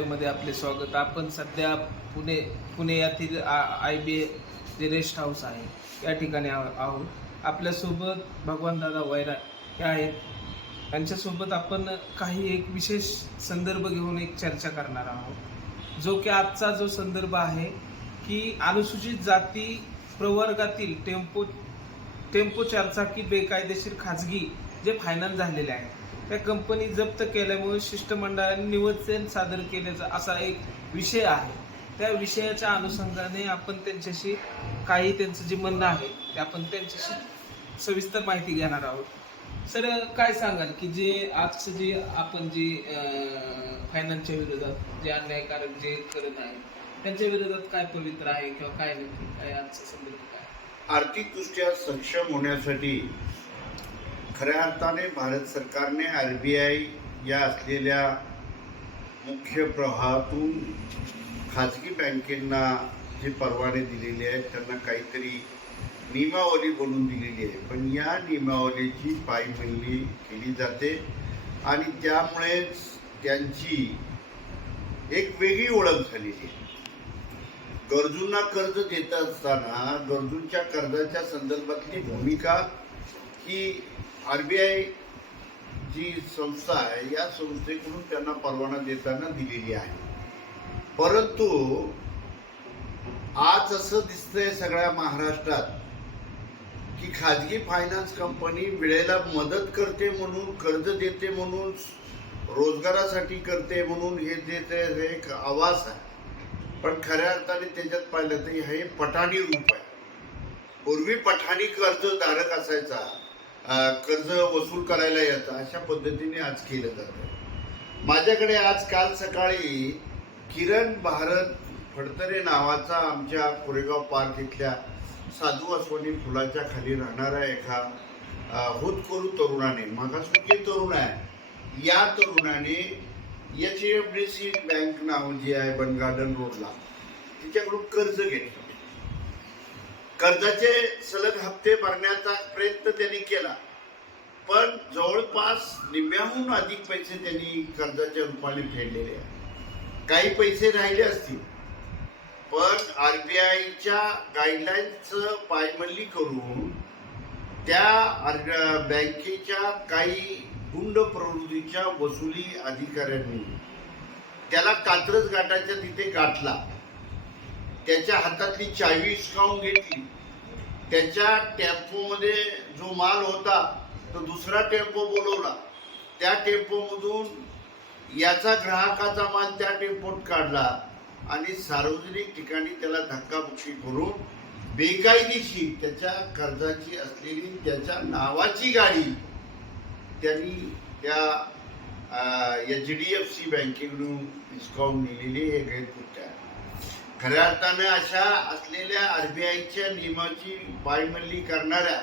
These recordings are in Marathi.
मध्ये आपले स्वागत. आपण सध्या पुणे पुणे येथील I B J rest house आहे. या ठिकाणी आहो- आहोत. आपल्यासोबत भगवान दादा वैरा हे आहेत. त्यांच्यासोबत आपण काही एक विशेष संदर्भ घेऊन एक चर्चा करणार आहोत. जो की आजचा जो संदर्भ आहे की अनुसूचित जाती प्रवर्गातील टेम्पो टेम्पो चारचाकी बेकायदेशीर खाजगी जे फायनान्स झालेले आहे त्या कंपनी जप्त केल्यामुळे शिष्टमंडळाने निवेदन सादर केल्याचा असा एक विषय आहे. त्या विषयाच्या अनुषंगाने आपण त्यांच्याशी काही त्यांचं जे म्हणणं आहे ते आपण त्यांच्याशी सविस्तर माहिती घेणार आहोत. सर काय सांगाल की जे आजचं जे आपण जे फायनान्सच्या विरोधात जे अन्यायकारक जे करत आहे त्यांच्या विरोधात काय पवित्र आहे किंवा काय नक्की? काय आजचं संदर्भ काय? आर्थिकदृष्ट्या सक्षम होण्यासाठी खऱ्या अर्थाने भारत सरकारने आर बी आय या असलेल्या मुख्य प्रवाहातून खाजगी बँकेंना जे परवाने दिलेले आहेत त्यांना काहीतरी नियमावली बनवून दिलेली आहे. पण या नियमावलीची पायमल्ली केली जाते आणि त्यामुळेच त्यांची एक वेगळी ओळख झालेली आहे. गरजूंना कर्ज देत असताना गरजूंच्या कर्जाच्या संदर्भातली भूमिका ही आर बी आय जी संस्था आहे या संस्थेकडून त्यांना परवाना देताना दिलेली आहे. परंतु आज असं दिसतंय सगळ्या महाराष्ट्रात की खाजगी फायनान्स कंपनी वेळेला मदत करते म्हणून कर्ज देते म्हणून रोजगारासाठी करते म्हणून हे देते हे एक आवाज आहे. पण खऱ्या अर्थाने त्याच्यात पाहिलं तर हे पठाणी रूप आहे. पूर्वी पठाणी कर्जधारक असायचा. कर्ज वसूल करायला येतं अशा पद्धतीने आज केलं जातं. माझ्याकडे आज काल सकाळी किरण भारत फडतरे नावाचा आमच्या कोरेगाव पार्क इथल्या साधू अस्वनी फुलाच्या खाली राहणारा एका अं, होतकरू तरुणाने मागासवर्गीय तरुण आहे. या तरुणाने H F D C bank नाव जी आहे बन गार्डन रोडला तिच्याकडून कर्ज घेतलं. कर्जाचे सलग हप्ते भरण्याचा प्रयत्न त्यांनी केला. पण जवळपास निम्म्याहून अधिक पैसे त्यांनी कर्जाच्या रूपाने फेडलेले आहेत. काही पैसे राहिले असतील. पण आर बी आयच्या गाईडलाईन्सचं पायमल्ली करून त्या आर- बँकेच्या काही गुंड प्रवृत्तीच्या वसुली अधिकाऱ्यांनी त्याला कात्रज घाटाच्या तिथे गाठला. त्याच्या हातातली चावी हिसकावून घेतली. त्याच्या टेम्पोमध्ये जो माल होता तो दुसरा टेम्पो बोलवला. त्या टेम्पोमधून याचा ग्राहकाचा माल त्या टेम्पोत काढला आणि सार्वजनिक ठिकाणी त्याला धक्काबुक्की करून बेकायदेशीर त्याच्या कर्जाची असलेली त्याच्या नावाची गाडी त्यांनी त्या एच डी एफ सी बँकेकडून हिसकावून नेलेली हे गैरकृत्य आहे. खऱ्या अर्थानं अशा असलेल्या आर बी आयच्या नियमाची पायमल्ली करणाऱ्या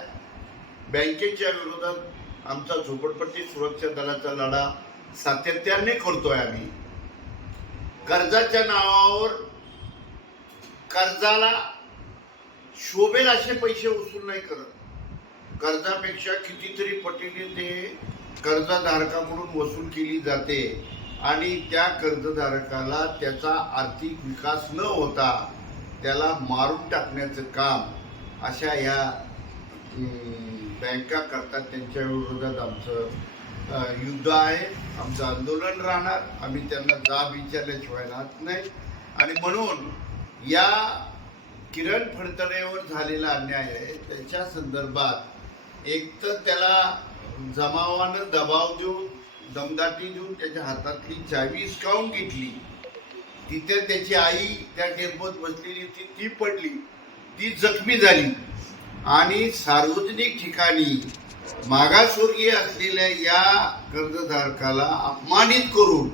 बँकेच्या विरोधात आमचा झोपडपट्टी सुरक्षा दलाचा लढा सातत्याने करतोय आम्ही. कर्जाच्या नावावर कर्जाला शोभेल असे पैसे वसूल नाही करत. कर्जापेक्षा कितीतरी पटीने ते कर्जधारकाकडून वसूल केली जाते. आणि त्या कर्जधारकाला त्याचा आर्थिक विकास न होता त्याला मारून टाकण्याचं काम अशा ह्या बँका करतात त्यांच्या विरोधात आमचं युद्ध आहे. आमचं आंदोलन राहणार. आम्ही त्यांना जाब विचारल्याशिवाय राहत नाही. आणि म्हणून या किरण फडतरेवर झालेला अन्याय आहे. त्याच्या संदर्भात एक तर त्याला जमावानं दबाव देऊन दमदाटी देऊन त्याच्या हातातली चावी हिसकावून घेतली. तिथे त्याची आई त्या टेम्पोत बसलेली होती ती पडली. ती जखमी झाली. आणि सार्वजनिक ठिकाणी मागासवर्गीय असलेल्या या कर्जधारकाला अपमानित करून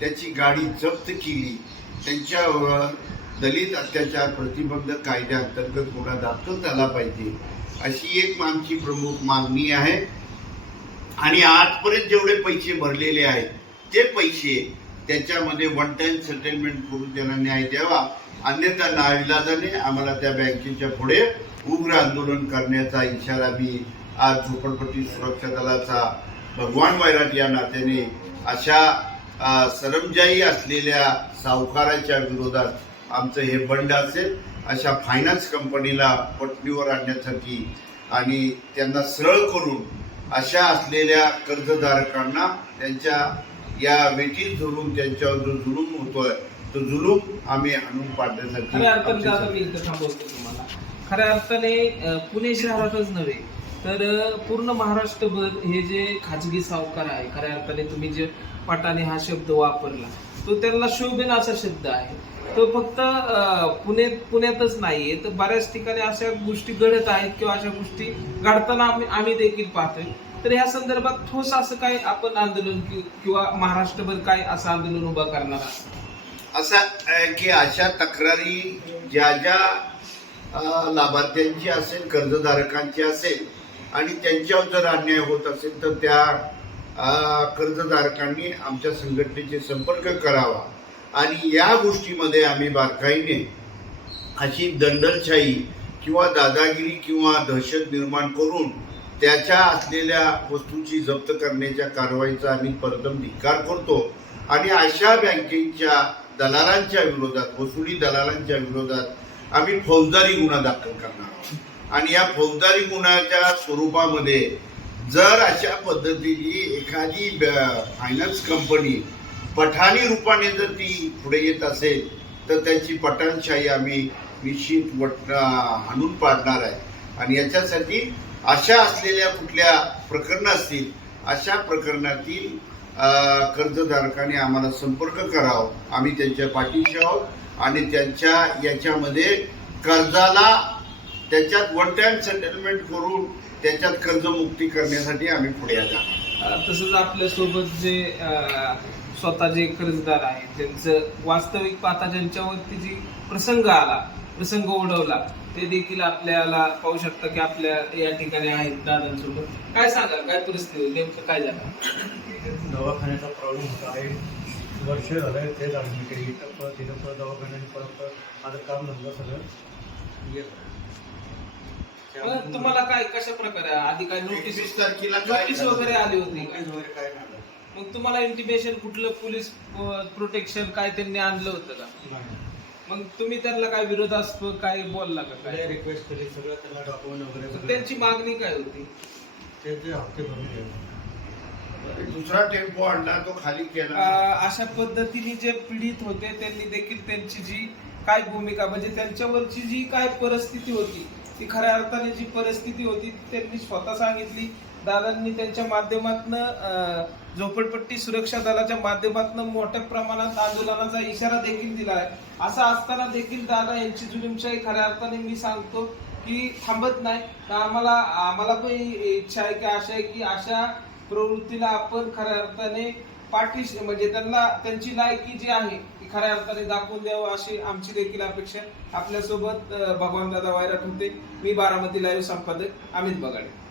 त्याची गाडी जप्त केली. त्यांच्यावर दलित अत्याचार प्रतिबंध कायद्याअंतर्गत गुन्हा दाखल झाला पाहिजे. अशी एक आमची प्रमुख मागणी आहे. आणि आजपर्यंत जेवढे पैसे भरलेले आहेत ते पैसे त्याच्यामध्ये वन टाइम सेटलमेंट करून त्यांना न्याय द्यावा अन्यथा नाविलाजाने आम्हाला त्या बँकेच्या पुढे उग्र आंदोलन करण्याचा इशारा मी आज झोपडपट्टी सुरक्षा दलाचा भगवान वैराट या नात्याने अशा सरमजाई असलेल्या सावकाराच्या विरोधात आमचं हे बंड असेल अशा फायनान्स कंपनीला पटणीवर आणण्यासाठी आणि त्यांना सरळ करून अशा असलेल्या कर्जधारकांना त्यांच्या या वेटीत धरून त्यांच्यावर जो जुलूम होतोय तो जुलूम आम्ही आणून पाडण्यासाठी तुम्हाला. खऱ्या अर्थाने पुणे शहरातच नव्हे तर पूर्ण महाराष्ट्रभर हे जे खाजगी सावकार आहे खऱ्या अर्थाने तुम्ही जे पटाने हा शब्द वापरला तो त्यांना शोभेन असा शब्द आहे. तो फक्त पुणे पुण्यातच नाहीये. तर बऱ्याच ठिकाणी अशा गोष्टी घडत आहेत किंवा अशा गोष्टी घडताना आम्ही आम्ही देखील पाहतोय. तर या संदर्भात ठोस असं काय आपण आंदोलन किंवा महाराष्ट्रभर काय असं आंदोलन उभं करणार आहात? असं आहे की अशा तक्रारी ज्या ज्या लाभार्थ्यांची असेल कर्जधारकांची असेल आणि त्यांच्यावर जर अन्याय होत असेल तर त्या कर्जधारकांनी आमच्या संघटनेचे संपर्क करावा. आणि या गोष्टीमध्ये आम्ही बारकाईने अशी दंडलशाही किंवा दादागिरी किंवा दहशत निर्माण करून त्याच्या असलेल्या वस्तूची जप्त करण्याच्या कारवाईचा आम्ही प्रथम धिक्कार करतो. आणि अशा बँकेच्या दलालांच्या विरोधात वसुली दलालांच्या विरोधात आम्ही फौजदारी गुन्हा दाखल करणार आहोत. आणि या फौजदारी गुन्ह्याच्या स्वरूपामध्ये जर अशा पद्धतीची एखादी फायनान्स कंपनी पठाणी रूपाने जर ती पुढे येत असेल तर त्याची पठाणशाही आम्ही निश्चित वट हाणून पाडणार आहे. आणि याच्यासाठी अशा असलेल्या कुठल्या प्रकरणं असतील अशा प्रकरणातील कर्जधारकाने आम्हाला संपर्क करावा. आम्ही त्यांच्या पाठीशी आहोत आणि त्यांच्या याच्यामध्ये कर्जाला त्याच्यात वन टाइम सेटलमेंट करून त्याच्यात कर्जमुक्ती करण्यासाठी आम्ही पुढे जाणार. तसंच आपल्यासोबत जे स्वतः जे कर्जदार आहेत ज्यांचं वास्तविक पाहता ज्यांच्यावरती जी प्रसंग आला प्रसंग ओढवला ते देखील आपल्याला पाहू शकता की आपल्या या ठिकाणी आहेत दादांसोबत. काय सांगा काय परिस्थिती? नेमकं काय झालं? दवाखान्याचा प्रॉब्लेम होता. आहे वर्ष झालं तेच ॲडमिट केली इथं परत तिथं परत दवाखान्यात परत परत. माझं काम धंदा सगळं. तुम्हाला काय कशा प्रकारे आधी काय नोटीस तारखेला काय नोटीस वगैरे आली होती का? नोटीस वगैरे काय नाही. मग तुम्हाला इंटिमेशन कुठलं पोलीस प्रोटेक्शन काय त्यांनी आणलं होतं का? मग तुम्ही त्यांना काय विरोधास्पद काय बोलला का काय? रिक्वेस्ट केली सगळं त्यांना डॉक्युमेंट वगैरे सगळं. त्यांची मागणी काय होती? ते ते हप्ते भरून द्यायचे दुसरा टेम्पो आणला तो खाली केला. अं, अशा पद्धतीने जे पीडित होते त्यांनी देखील त्यांची जी काय भूमिका म्हणजे त्यांच्यावरची जी काय परिस्थिती होती ती खऱ्या अर्थाने जी परिस्थिती होती त्यांनी स्वतः सांगितली. दादांनी त्यांच्या माध्यमातनं झोपडपट्टी सुरक्षा दलाच्या माध्यमातून मोठ्या प्रमाणात आंदोलनाचा इशारा देखील दिला आहे. असं असताना देखील दादा यांची जुलुमशाही खऱ्या अर्थाने मी सांगतो की थांबत नाही. तर आम्हाला आम्हाला पण इच्छा आहे की आशा आहे की अशा प्रवृत्तीला आपण खऱ्या अर्थाने पाठीशी म्हणजे त्यांना त्यांची लायकी जी आहे ती खऱ्या अर्थाने दाखवून द्यावं अशी आमची देखील अपेक्षा आपल्यासोबत भगवान दादा वायरात होते. मी बारामती लाईव्ह संपादक अमित बगाडे.